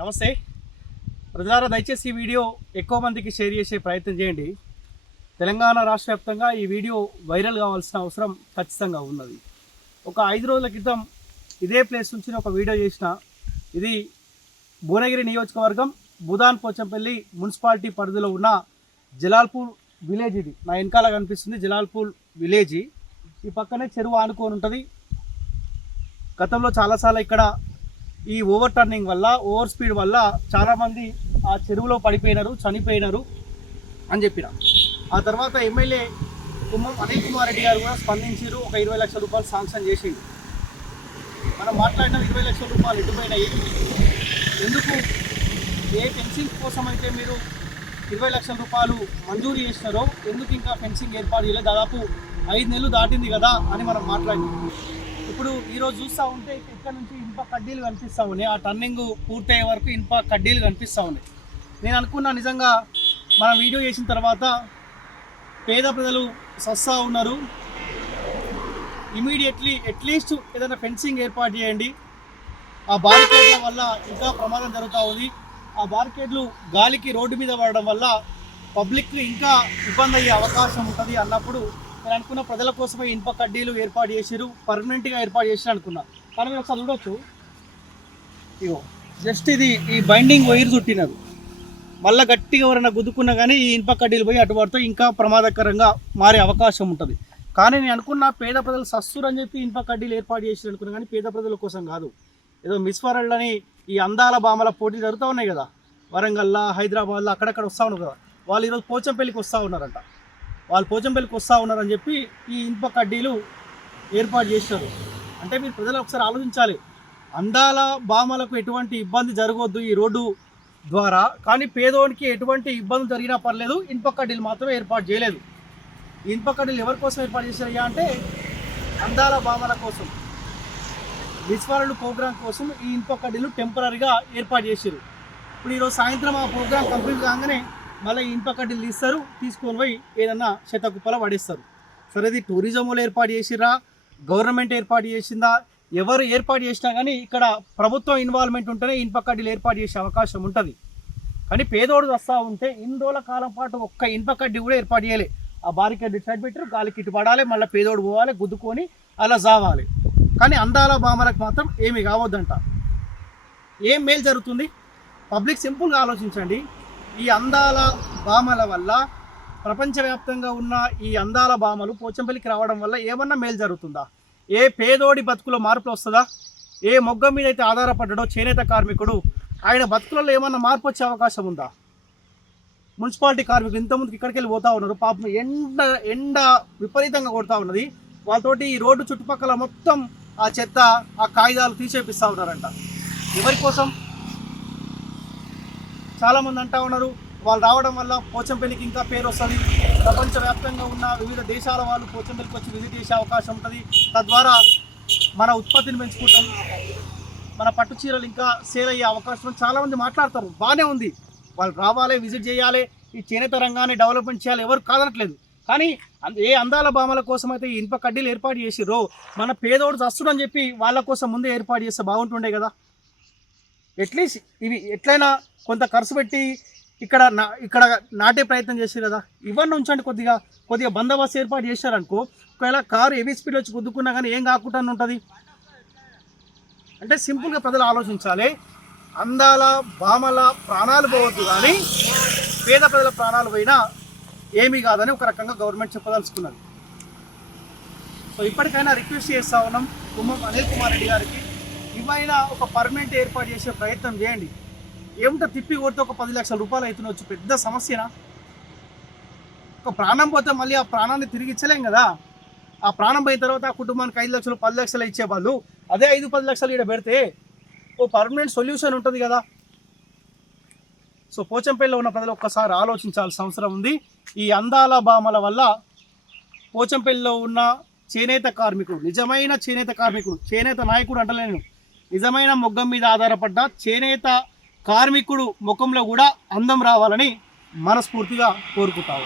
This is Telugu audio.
నమస్తే. ప్రజలారా దయచేసి ఈ వీడియో ఎక్కువ మందికి షేర్ చేసే ప్రయత్నం చేయండి. తెలంగాణ రాష్ట్ర వ్యాప్తంగా ఈ వీడియో వైరల్ కావాల్సిన అవసరం ఖచ్చితంగా ఉన్నది. ఒక ఐదు రోజుల క్రితం ఇదే ప్లేస్ నుంచి ఒక వీడియో చేసిన ఇది భువనగిరి నియోజకవర్గం బుధాన్ పోచంపల్లి మున్సిపాలిటీ పరిధిలో ఉన్న జలాల్పూర్ విలేజ్ ఇది. నా వెనకాల కనిపిస్తుంది జలాల్పూర్ విలేజ్. ఈ పక్కనే చెరువు ఆనుకొని ఉంటుంది. గతంలో చాలాసార్లు ఇక్కడ ఈ ఓవర్ టర్నింగ్ వల్ల ఓవర్ స్పీడ్ వల్ల చాలామంది ఆ చెరువులో పడిపోయినారు చనిపోయినారు అని చెప్పిన. ఆ తర్వాత ఎమ్మెల్యే కుమ్మం అనిల్ కుమార్ రెడ్డి గారు కూడా స్పందించారు ఒక ఇరవై లక్షల రూపాయలు శాంక్షన్ చేసిండు. మనం మాట్లాడిన ఇరవై లక్షల రూపాయలు ఎటుపోయినాయి ఎందుకు? ఏ ఫెన్సింగ్ కోసం అయితే మీరు ఇరవై లక్షల రూపాయలు మంజూరు చేసినారో ఎందుకు ఇంకా ఫెన్సింగ్ ఏర్పాటు చేయలేదు? దాదాపు ఐదు నెలలు దాటింది కదా అని మనం మాట్లాడినాం. ఇప్పుడు ఈరోజు చూస్తూ ఉంటే ఇక్కడ నుంచి ఇనుప కడ్డీలు కనిపిస్తూ ఉన్నాయి. ఆ టర్నింగ్ పూర్తయ్యే వరకు ఇనుప కడ్డీలు కనిపిస్తూ ఉన్నాయి. నేను అనుకున్నా నిజంగా మనం వీడియో చేసిన తర్వాత పేద ప్రజలు సస్తా ఉన్నారు. ఇమీడియట్లీ అట్లీస్ట్ ఏదైనా ఫెన్సింగ్ ఏర్పాటు చేయండి. ఆ బారికేడ్ల వల్ల ఇంకా ప్రమాదం జరుగుతూ ఉంది. ఆ బారికేడ్లు గాలికి రోడ్డు మీద పడడం వల్ల పబ్లిక్కి ఇంకా ఇబ్బంది అయ్యే అవకాశం ఉంటుంది అన్నప్పుడు నేను అనుకున్న ప్రజల కోసమే ఇనుప కడ్డీలు ఏర్పాటు చేసిరు పర్మనెంట్గా ఏర్పాటు చేసారు అనుకున్నా. కానీ మీరు ఒకసారి చూడొచ్చు. ఇగో జస్ట్ ఇది ఈ బైండింగ్ వైర్ చుట్టినారు మళ్ళీ గట్టిగా ఎవరైనా గుద్దుకున్నా కానీ ఈ ఇనుప కడ్డీలు పోయి అటు ఇంకా ప్రమాదకరంగా మారే అవకాశం ఉంటుంది. కానీ నేను అనుకున్న పేద ప్రజలు సస్సురు అని చెప్పి ఇనుప కడ్డీలు ఏర్పాటు చేసి అనుకున్నా కానీ పేద ప్రజల కోసం కాదు. ఏదో మిస్ వరల్డ్ అని ఈ అందాల బామల పోటీలు జరుగుతూ ఉన్నాయి కదా. వరంగల్లో హైదరాబాద్లో అక్కడక్కడ వస్తూ ఉన్నారు కదా. వాళ్ళు ఈరోజు పోచంపల్లికి వస్తూ ఉన్నారంట. వాళ్ళు పోచంపల్లికి వస్తూ ఉన్నారని చెప్పి ఈ ఇనుప కడ్డీలు ఏర్పాటు చేశారు. అంటే మీరు ప్రజలు ఒకసారి ఆలోచించాలి. అందాల భామలకు ఎటువంటి ఇబ్బంది జరగవద్దు ఈ రోడ్డు ద్వారా. కానీ పేదోనికి ఎటువంటి ఇబ్బంది జరిగినా పర్లేదు ఇనుప కడ్డీలు మాత్రమే ఏర్పాటు చేయలేదు. ఇనుప కడ్డీలు ఎవరి కోసం ఏర్పాటు చేశారయ్యా అంటే అందాల భామల కోసం విస్వరుడు ప్రోగ్రాం కోసం ఈ ఇనుప కడ్డీలు టెంపరీగా ఏర్పాటు చేశారు. ఇప్పుడు ఈరోజు సాయంత్రం ఆ ప్రోగ్రాం కంప్లీట్ కాగానే మళ్ళీ ఈ ఇనుప కడ్డీలు తీస్తారు తీసుకొని పోయి ఏదన్నా శతకుప్పల పడేస్తారు. సరే ఇది టూరిజంలో ఏర్పాటు చేసిరా గవర్నమెంట్ ఏర్పాటు చేసిందా? ఎవరు ఏర్పాటు చేసినా కానీ ఇక్కడ ప్రభుత్వం ఇన్వాల్వ్మెంట్ ఉంటేనే ఇనుప కడ్డీలు ఏర్పాటు చేసే అవకాశం ఉంటుంది. కానీ పేదోడు వస్తూ ఉంటే ఇన్ని రోజుల కాలం పాటు ఒక్క ఇనుప కడ్డీ కూడా ఏర్పాటు చేయలే. ఆ బారికేడ్ సైడ్ పెట్టారు గాలికి ఇటు పడాలి మళ్ళీ పేదోడు పోవాలి గుద్దుకొని అలా జావాలి కానీ అందాల బామలకు మాత్రం ఏమి కావద్దంట. ఏం మేలు జరుగుతుంది? పబ్లిక్ సింపుల్గా ఆలోచించండి. ఈ అందాల భామల వల్ల ప్రపంచవ్యాప్తంగా ఉన్న ఈ అందాల భామలు పోచంపల్లికి రావడం వల్ల ఏమన్నా మేలు జరుగుతుందా? ఏ పేదోడి బతుకులో మార్పులు వస్తుందా? ఏ మొగ్గ మీద అయితే ఆధారపడ్డాడో చేనేత కార్మికుడు ఆయన బతుకులలో ఏమన్నా మార్పు వచ్చే అవకాశం ఉందా? మున్సిపాలిటీ కార్మికులు ఇంతకుముందుకు ఇక్కడికి వెళ్ళి పోతా ఉన్నారు. పాపం ఎండ ఎండ విపరీతంగా కొడతా ఉన్నది. వాళ్ళతోటి ఈ రోడ్డు చుట్టుపక్కల మొత్తం ఆ చెత్త ఆ కాగితాలు తీసేపిస్తూ ఉన్నారంట. ఎవరి కోసం? చాలామంది అంటా ఉన్నారు. వాళ్ళు రావడం వల్ల పోచంపల్లికి ఇంకా పేరు వస్తుంది. ప్రపంచవ్యాప్తంగా ఉన్న వివిధ దేశాల వాళ్ళు పోచంపల్లికి వచ్చి విజిట్ చేసే అవకాశం ఉంటుంది. తద్వారా మన ఉత్పత్తిని పెంచుకుంటాం. మన పట్టు చీరలు ఇంకా సేల్ అయ్యే అవకాశం చాలామంది మాట్లాడతారు. బాగానే ఉంది. వాళ్ళు రావాలి విజిట్ చేయాలి. ఈ చేనేత రంగాన్ని డెవలప్మెంట్ చేయాలి. ఎవరు కాదనట్లేదు. కానీ అంద- ఏ అందాల భామల కోసం అయితే ఈ ఇనుప కడ్డీలు ఏర్పాటు చేసిర్రో మన పేదోడు చస్తుడని చెప్పి వాళ్ళ కోసం ముందే ఏర్పాటు చేస్తే బాగుంటుండే కదా. అట్లీస్ట్ ఇవి ఎట్లయినా కొంత ఖర్చు పెట్టి ఇక్కడ నా ఇక్కడ నాటే ప్రయత్నం చేశారు కదా. ఇవన్నీ ఉంచండి కొద్దిగా కొద్దిగా బందోబస్తు ఏర్పాటు చేశారనుకో ఒకవేళ కారు హెవీ స్పీడ్ వచ్చి గుద్దుకున్నా కానీ ఏం కాకుండా ఉంటుంది? అంటే సింపుల్గా ప్రజలు ఆలోచించాలి. అందాల బామల ప్రాణాలు పోవద్దు కానీ పేద ప్రజల ప్రాణాలు పోయినా ఏమీ కాదని ఒక రకంగా గవర్నమెంట్ చెప్పదలుచుకున్నది. సో ఇప్పటికైనా రిక్వెస్ట్ చేస్తా ఉన్నాం. కుమ్మం అనిల్ కుమార్ రెడ్డి గారికి ఇవైనా ఒక పర్మనెంట్ ఏర్పాటు చేసే ప్రయత్నం చేయండి. ఏమిటో తిప్పి కొడితే ఒక పది లక్షల రూపాయలు అవుతుండొచ్చు పెద్ద సమస్యనా? ఒక ప్రాణం పోతే మళ్ళీ ఆ ప్రాణాన్ని తిరిగి ఇచ్చలేం కదా? ఆ ప్రాణం పోయిన తర్వాత ఆ కుటుంబానికి ఐదు లక్షలు పది లక్షలు ఇచ్చే వాళ్ళు అదే ఐదు పది లక్షలు ఇక్కడ పెడితే ఓ పర్మనెంట్ సొల్యూషన్ ఉంటుంది కదా? సో పోచంపల్లిలో ఉన్న ప్రజలు ఒక్కసారి ఆలోచించాల్సిన అవసరం ఉంది. ఈ అందాల భామల వల్ల పోచంపల్లిలో ఉన్న చేనేత కార్మికుడు నిజమైన చేనేత కార్మికుడు చేనేత నాయకుడు అంటలేను నిజమైన మొగ్గం మీద ఆధారపడ్డ చేనేత కార్మికుడు ముఖంలో కూడా అందం రావాలని మనస్ఫూర్తిగా కోరుకుంటా